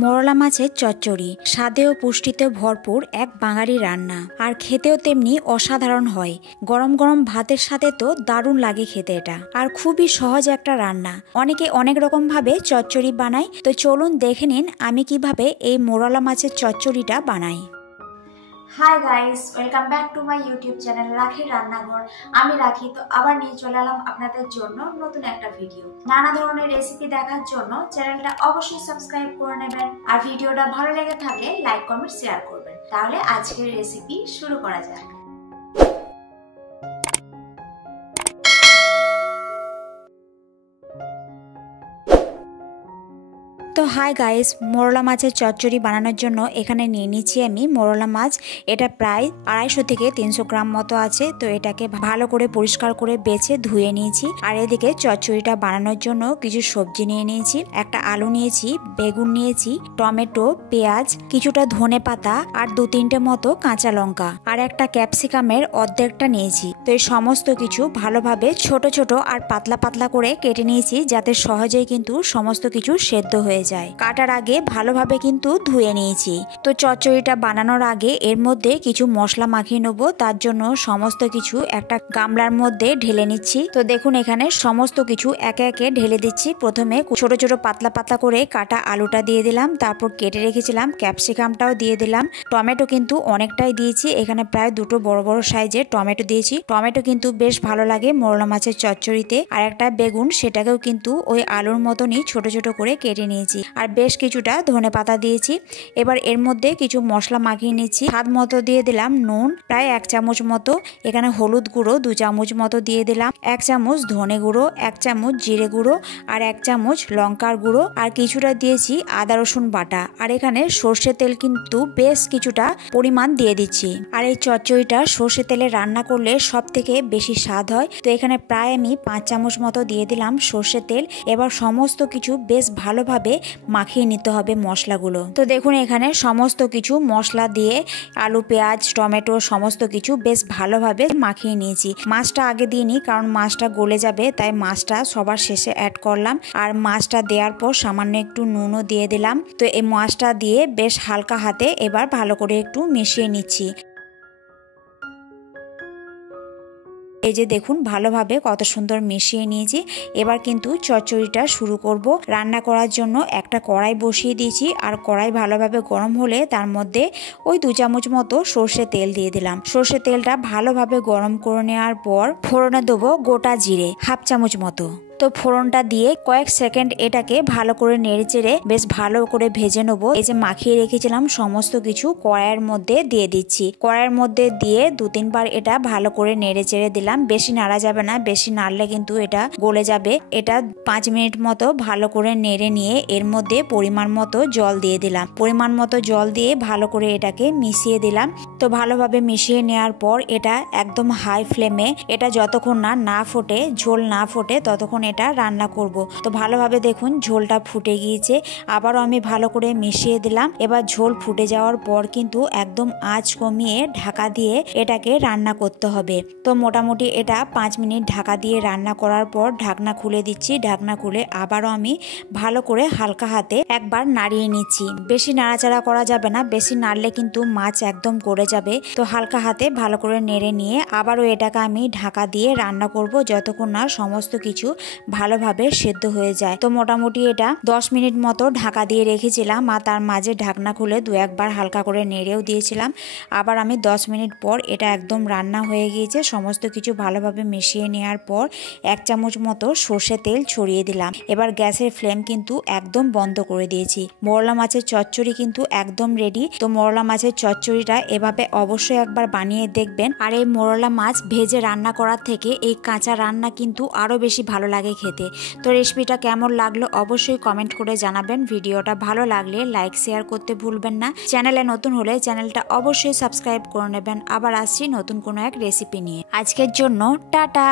মোরলা মাছের চচ্চড়ি স্বাদে ও পুষ্টিতে ভরপুর এক বাঙালি রান্না, আর খেতেও তেমনি অসাধারণ হয়। গরম গরম ভাতের সাথে তো দারুণ লাগে খেতে এটা, আর খুবই সহজ একটা রান্না। অনেকে অনেক রকম ভাবে চচ্চড়ি বানায়, তো চলুন দেখে নিন আমি কিভাবে এই মোরলা মাছের চচ্চড়িটা বানাই। Hi guys, welcome back to my YouTube channel রাখি রান্নাঘর। আমি রাখি, তো আবার নিয়ে চলে এলাম আপনাদের জন্য নতুন একটা ভিডিও। নানা ধরনের রেসিপি দেখার জন্য চ্যানেলটা অবশ্যই সাবস্ক্রাইব করে নেবেন, আর ভিডিওটা ভালো লেগে থাকলে লাইক কমেন্ট শেয়ার করবেন। তাহলে আজকের রেসিপি শুরু করা যাক। তো হাই গাইস, মোরলা মাছের চচ্চড়ি বানানোর জন্য এখানে নিয়ে নিচ্ছি আমি মোরলা মাছ। এটা প্রায় 250 থেকে 300 গ্রাম মতো আছে। তো এটাকে ভালো করে পরিষ্কার করে বেছে ধুয়ে নিয়েছি। আর এদিকে চচ্চড়িটা বানানোর জন্য কিছু সবজি নিয়ে নিয়েছি। একটা আলু নিয়েছি, বেগুন নিয়েছি, টমেটো, পেঁয়াজ, কিছুটা ধনে পাতা, আর 2-3টে মতো কাঁচা লঙ্কা, আর একটা ক্যাপসিকামের অর্ধেকটা নিয়েছি। তো এই সমস্ত কিছু ভালোভাবে ছোট ছোট আর পাতলা পাতলা করে কেটে নিয়েছি, যাতে সহজেই কিন্তু সমস্ত কিছু সেদ্ধ হয়ে যায়। কাটার আগে ভালোভাবে কিন্তু ধুয়ে নিয়েছি। তো চচ্চড়িটা বানানোর আগে এর মধ্যে কিছু মশলা মাখিয়ে নেব। তার জন্য সমস্ত কিছু একটা গামলার মধ্যে ঢেলে নিচ্ছি। তো দেখুন এখানে সমস্ত কিছু একে একে ঢেলে দিচ্ছি। প্রথমে ছোট ছোট পাতলা পাতলা করে কাটা আলুটা দিয়ে দিলাম, তারপর কেটে রেখেছিলাম ক্যাপসিকামটাও দিয়ে দিলাম। টমেটো কিন্তু অনেকটাই দিয়েছি, এখানে প্রায় 2টো বড় বড় সাইজের টমেটো দিয়েছি। টমেটো কিন্তু বেশ ভালো লাগে মোরলা মাছের চচ্চড়িতে। আর একটা বেগুন, সেটাকেও কিন্তু ওই আলুর মতনই ছোট ছোট করে কেটে নিয়েছি। আর বেশ কিছুটা ধনে পাতা দিয়েছি। এবার এর মধ্যে কিছু মশলা মাখিয়ে নিচ্ছি। স্বাদ মতো দিয়ে দিলাম নুন, প্রায় 1 চামচ মতো। এখানে হলুদ গুঁড়ো 2 চামচ মতো দিয়ে দিলাম। 1 চামচ ধনে গুঁড়ো, 1 চামচ জিরে গুঁড়ো, আর 1 চামচ লঙ্কার গুঁড়ো, আর কিছুটা দিয়েছি আদা রসুন বাটা। আর এখানে সর্ষে তেল কিন্তু বেশ কিছুটা পরিমাণ দিয়ে দিচ্ছি। আর এই চচ্চড়িটা সর্ষে তেলে রান্না করলে সব থেকে বেশি স্বাদ হয়। তো এখানে প্রায় আমি 5 চামচ মতো দিয়ে দিলাম সর্ষে তেল। এবার সমস্ত কিছু বেশ ভালোভাবে মাখিয়ে নিতে হবে মশলাগুলো। তো দেখুন এখানে সমস্ত কিছু মশলা দিয়ে আলু, পেঁয়াজ, টমেটো সমস্ত কিছু বেশ ভালোভাবে মাখিয়ে নিয়েছি। মাছটা আগে দিইনি, কারণ মাছটা গলে যাবে, তাই মাছটা সবার শেষে অ্যাড করলাম। আর মাছটা দেওয়ার পর সামান্য একটু নুনও দিয়ে দিলাম। তো এই মাছটা দিয়ে বেশ হালকা হাতে এবার ভালো করে একটু মিশিয়ে নিচ্ছি। এই যে দেখুন ভালোভাবে কত সুন্দর মিশিয়ে নিয়েছি। এবার কিন্তু চচ্চড়িটা শুরু করব। রান্না করার জন্য একটা কড়াই বসিয়ে দিয়েছি, আর কড়াই ভালোভাবে গরম হলে তার মধ্যে ওই 2 চামচ মতো সর্ষে তেল দিয়ে দিলাম। সর্ষে তেলটা ভালোভাবে গরম করে নেওয়ার পর ফোড়নে দেবো গোটা জিরে 1/2 চামচ মতো। তো ফোড়নটা দিয়ে কয়েক সেকেন্ড এটাকে ভালো করে নেড়ে চেড়ে বেশ ভালো করে ভেজে নেবো। এই যে মাখিয়ে রেখেছিলাম সমস্ত কিছু কড়াইয়ের মধ্যে দিয়ে দিচ্ছি। কড়াইয়ের মধ্যে দিয়ে 2-3 বার এটা ভালো করে নেড়ে চেড়ে দিলাম। বেশি নাড়া যাবে না, বেশি নাড়লে কিন্তু এটা গলে যাবে। এটা 5 মিনিট মতো ভালো করে নেড়ে নিয়ে এর মধ্যে পরিমাণ মতো জল দিয়ে দিলাম। পরিমাণ মতো জল দিয়ে ভালো করে এটাকে মিশিয়ে দিলাম। তো ভালোভাবে মিশিয়ে নেওয়ার পর এটা একদম হাই ফ্লেমে এটা যতক্ষণ না ফোটে, ঝোল না ফোটে, ততক্ষণ এটা রান্না করব। তো ভালোভাবে দেখুন ঝোলটা ফুটে গিয়েছে। আবারও আমি ভালো করে মিশিয়ে দিলাম। এবার ঝোল ফুটে যাওয়ার পর কিন্তু একদম আঁচ কমিয়ে ঢাকা দিয়ে এটাকে রান্না করতে হবে। তো মোটামুটি এটা 5 মিনিট ঢাকা দিয়ে রান্না করার পর ঢাকনা খুলে দিচ্ছি। ঢাকনা খুলে আবারও আমি ভালো করে হালকা হাতে একবার নাড়িয়ে নিচ্ছি। বেশি নাড়াচাড়া করা যাবে না, বেশি নাড়লে কিন্তু মাছ একদম গলে যাবে। তো হালকা হাতে ভালো করে নেড়ে নিয়ে আবারও এটাকে আমি ঢাকা দিয়ে রান্না করব, যতক্ষণ না সমস্ত কিছু ভালোভাবে সেদ্ধ হয়ে যায়। তো মোটামুটি এটা 10 মিনিট মতো ঢাকা দিয়ে রেখেছিলাম, আর তার মাঝে ঢাকনা খুলে 2-1 বার হালকা করে নেড়েও দিয়েছিলাম। আবার আমি 10 মিনিট পর এটা একদম রান্না হয়ে গিয়েছে। সমস্ত কিছু ভালোভাবে মিশিয়ে নেওয়ার পর 1 চামচ মতো সর্ষে তেল ছড়িয়ে দিলাম। এবার গ্যাসের ফ্লেম কিন্তু একদম বন্ধ করে দিয়েছি। মোরলা মাছের চচ্চড়ি কিন্তু একদম রেডি। তো মোরলা মাছের চচ্চড়িটা এভাবে অবশ্যই একবার বানিয়ে দেখবেন। আর এই মোরলা মাছ ভেজে রান্না করার থেকে এই কাঁচা রান্না কিন্তু আরো বেশি ভালো লাগে খেতে। তো রেসিপিটা কেমন লাগলো অবশ্যই কমেন্ট করে জানাবেন। ভিডিওটা ভালো লাগলে লাইক শেয়ার করতে ভুলবেন না। চ্যানেলে নতুন হলে চ্যানেলটা অবশ্যই সাবস্ক্রাইব করে নেবেন। আবার আসছি নতুন কোনো এক রেসিপি নিয়ে। আজকের জন্য টাটা।